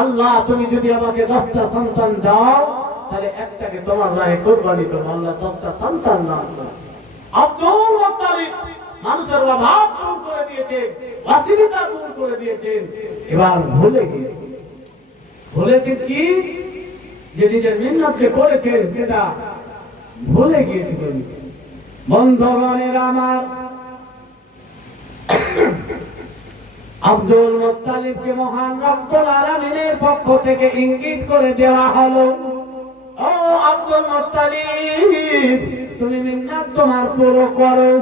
আল্লাহ তুমি যদি আমাকে 10টা সন্তান দাও তাহলে একটাকে তোমার রাহে কুরবানি করব। আল্লাহ 10টা সন্তান দান করেছে। আব্দুল মুত্তালিব মানুষের অভাব দূর করে দিয়েছেন, অসুবিধা দূর করে দিয়েছেন। এবার ভুলে গিয়েছেন। ভুলেছেন কি? যে নিজের মিন্নাত যে করেছেন সেটা ভুলে গিয়েছিলেন। বন্ধুগণের আমার, আব্দুল মুত্তালিবকে মহান রব্বুল আলামিনের পক্ষ থেকে ইঙ্গিত করে দেওয়া হলো, ও আব্দুল মুত্তালিব তুমি মিন্নাত তোমার পুরো করো।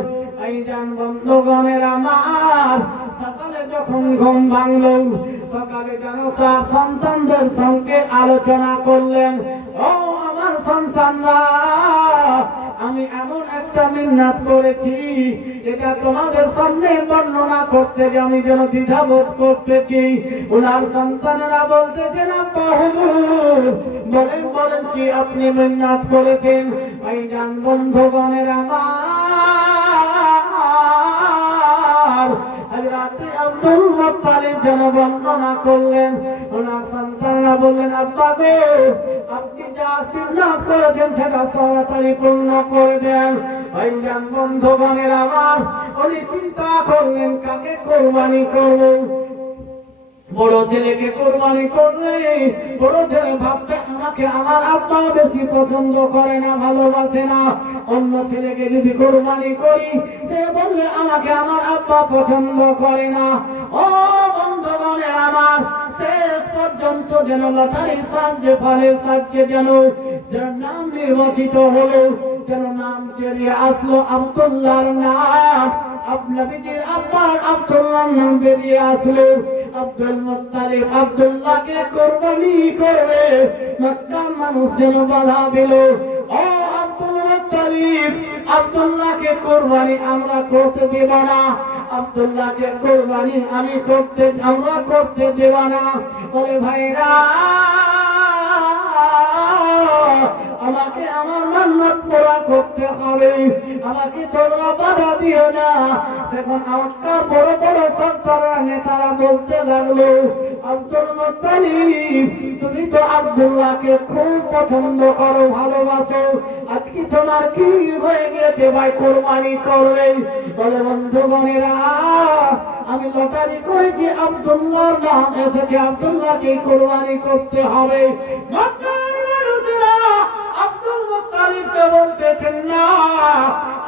এই জান বন্ধুগণের আমার, সকালে যখন ঘুম ভাঙলো, সকালে যেন তার সন্তানদের সঙ্গে আলোচনা করলেন, ও আমার সন্তানরা, আমি এমন একটা মিন্নাত করেছি এটা তোমাদের সামনে বর্ণনা করতে যে আমি যেন দ্বিধাবোধ করতেছি। ওনার সন্তানেরা বলতেছেন, আব্বা হুজুর বলেন বলেন কি আপনি মিন্নাত করেছেন? এই জান বন্ধুগণের আমার, হযরত আব্দুল মুত্তালিব যেন বর্ণনা করলেন। ওনার সন্তানরা বললেন, আব্বা গো আপনি যা মিন্নাত করেছেন সেটা তাড়াতাড়ি পূর্ণ করে দেন। ভাইজান বন্ধুগণের আমার, উনি চিন্তা করলেন কাকে কোরবানি করব। বড় ছেলেকে কোরবানি করলে বড় ছেলে ভাববে আমাকে আমার আব্বা বেশি পছন্দ করে না, ভালোবাসে না। অন্য ছেলেকে যদি কোরবানি করি সে বলবে আমাকে আমার আব্বা পছন্দ করে না। ও বন্ধুগণের আমার, শেষ পর্যন্ত যেন লটারির সাহায্যে, ফলের সাহায্যে যেন নাম নির্বাচিত হলো, যেন নাম চেরিয়ে আসলো আব্দুল্লাহর নাম। নবীজির আব্বার আব্দুল্লাহর নাম বেরিয়ে আসলো। আব্দুল মুত্তালিব আব্দুল্লাহকে কোরবানি করবে। মক্কার মানুষ যেন বাধা দিল, ও আব্দুল মুত্তালিব আব্দুল্লাহকে কোরবানি আমরা করতে দেব না, আব্দুল্লাহকে কোরবানি আমরা করতে দেব না। বলে ভাইরা, আমাকে আমার মান্নাত পুরা করতে হবে, আমাকে তোমরা বাধা দিও না। এখন মক্কার বড় বড় সরদাররা, নেতারা বলতে লাগলো, আব্দুল মুত্তালিব তুমি তো আব্দুল্লাহকে খুব পছন্দ করো, ভালোবাসো, আজকে তোমার কি হয়ে গেছে ভাই কোরবানি করবে? বলে বন্ধুগণেরা, আমি লটারি করেছি, আব্দুল্লাহর নাম এসেছে, আব্দুল্লাহকে কোরবানি করতে হবে। মক্কার মানুষেরা আব্দুল মুত্তালিবকে বলতেছেন, না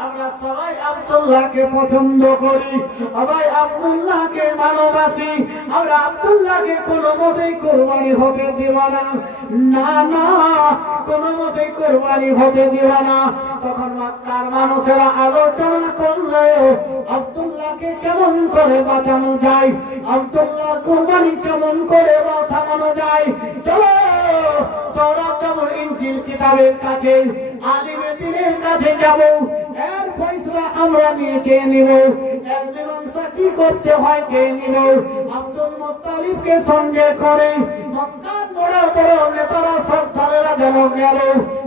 আমরা সবাই আব্দুল্লাহকে পছন্দ করি, সবাই আব্দুল্লাহকে ভালোবাসি, আমরা আব্দুল্লাহকে কোনো মতেই কোরবানি হতে দেব না। না না, কোনো মতেই কোরবানি হতে দেব না। তখন মক্কার মানুষেরা আলোচনা করলো, আব্দুল্লাহকে কেমন করে বাঁচানো যায়, আব্দুল্লাহ কোরবানি কেমন করে থামানো যায়। চলো তাওরাত যেমন ইনজিল কিতাবের কাছে, আলিমে দ্বীনের কাছে যাব, এর ফয়সালা আমরা নিয়ে চেয়ে নিব, এর মীমাংসা কি করতে হয় চেয়ে নিব। আব্দুল মুত্তালিবকে সঙ্গে করে মক্কার বড় বড় নেতারা, সরদারেরা যেন গেল,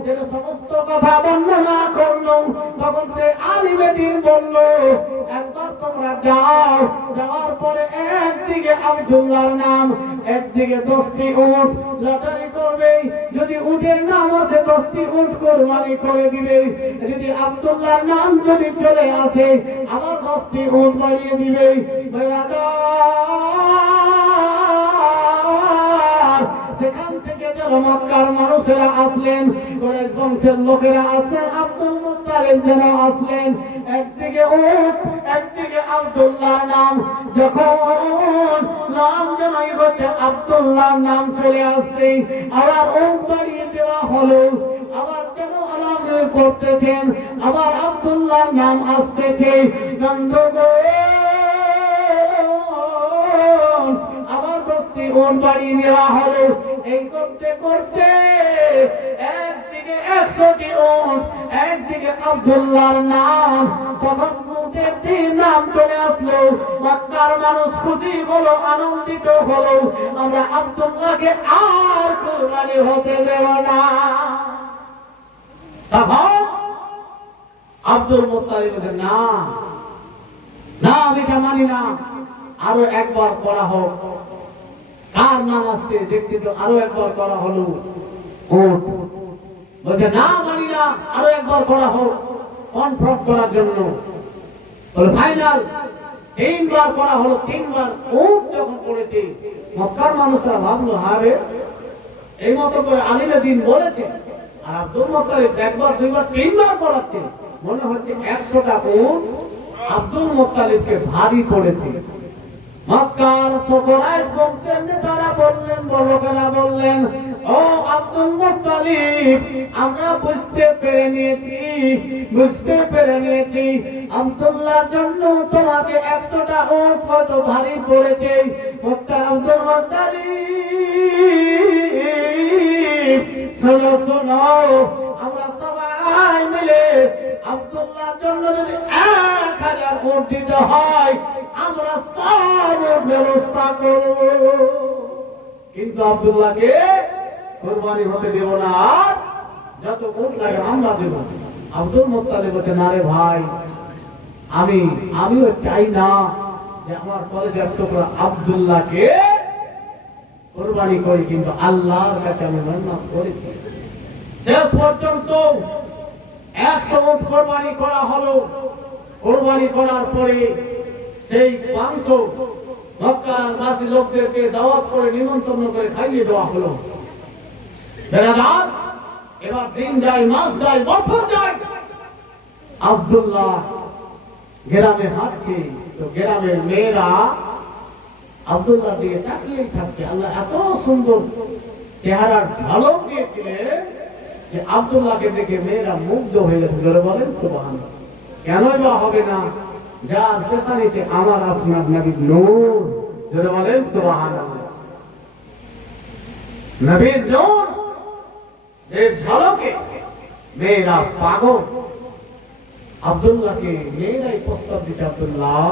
যেন সমস্ত কথা বর্ণনা করলো। তখন সে আলিমে দ্বীন বলল, একবার তোমরা যাও, যাওয়ার পরে একদিকে আব্দুল্লাহর নাম, একদিকে 10টি উট লটারি করবে, যদি উটের নাম আছে 10টি উট কোরবানি করে দিবে, যদি আব্দুল্লাহর নাম যদি চলে আসে আবার 10টি উট বাড়িয়ে দিবে। সেখান থেকে যেন মক্কার মানুষেরা আসলেন, কুরাইশ বংশের লোকেরা আসলেন, আব্দুল মুত্তালিব যেন আসলেন, একদিকে উট একদিকে আব্দুল্লাহর নাম। যখন নাম যেন হচ্ছে আব্দুল্লাহর নাম চলে আসছে, আবার উট বাড়িয়ে দেওয়া হলো, আবার যেন আরাম করতেছেন, আবার আব্দুল্লাহর নাম আসতেছে। আবার 10টি উট বাড়িয়ে দেওয়া হলো। এই করতে করতে একদিকে 100টি উট, একদিকে আব্দুল্লাহর নাম। তখন উটের 3 নাম চলে আসলো। মক্কার মানুষ খুশি হলো, আনন্দিত হলো, আমরা আব্দুল্লাহকে আর কুরবানি হতে দেব না। তখন আব্দুল মুত্তালিব বলেন, না না আমি এটা মানি না, আরো একবার করা হোক। কার নাম আসছে দেখছি তো আরো একবার করা হলো উট। বলছে না মানি না, আরো একবার করা হোক কনফার্ম করার জন্য। বলে ফাইনাল 3 বার করা হলো। 3 বার উট যখন পড়েছে মক্কার মানুষরা ভাবলো হারে এই মতো করে আলিমে দিন বলেছে, আর আব্দুল মুত্তালিব একবার 2 বার 3 বার পড়াচ্ছে, মনে হচ্ছে 100টা উট আব্দুল মুত্তালিবকে ভারী পড়েছে। মক্কার কুরাইশ বংশের নেতারা বললেন, বড়কেরা বললেন, ও আব্দুল মুত্তালিব, আমরা বুঝতে পেরে নিয়েছি আব্দুল্লাহর জন্য তোমাকে 100টা উট কত ভারী পড়েছে। আব্দুল মুত্তালিব শোনো, আমরা সবাই মিলে আব্দুল্লাহর জন্য যদি 1000 উট দিতে হয় আমরা সব ব্যবস্থা করব, কিন্তু আব্দুল্লাহকে কুরবানি হতে দেব না, আর যত উট লাগে আমরা দেব। আব্দুল মুত্তালিব বলছে না রে ভাই, আমিও চাই না যে আমার কলেজের টুকরা আব্দুল্লাহকে কুরবানি করি, কিন্তু আল্লাহর কাছে আমি মেহনত করেছি। শেষ পর্যন্ত 100 উট কুরবানি করা হলো। কুরবানি করার পরে সেই মাংস মক্কার বাসী লোকদেরকে দাওয়াত করে নিমন্ত্রণ করে খাইয়ে দেওয়া হলো। বেরাদার, এবার দিন যায়, মাস যায়, বছর যায়, আব্দুল্লাহ গ্রামে হাঁটছে, তো গ্রামের মেয়েরা আব্দুল্লাহ দিকে তাকিয়েই থাকছে। আল্লাহ এত সুন্দর চেহারার ঝলক দিয়েছিলেন যে আব্দুল্লাহকে দেখে মেয়েরা মুগ্ধ হয়ে গেছে। জোরে বলেন সুবহানাল্লাহ। কেনই বা হবে না, যার পেছানিতে আমার আপনার নবীর নূর। জোরে বলেন সুবহানাল্লাহ। নবীর নূর এর ঝলকে মেয়েরা পাগল। আব্দুল্লাহকে মেয়েরাই প্রস্তাব দিচ্ছে, আব্দুল্লাহ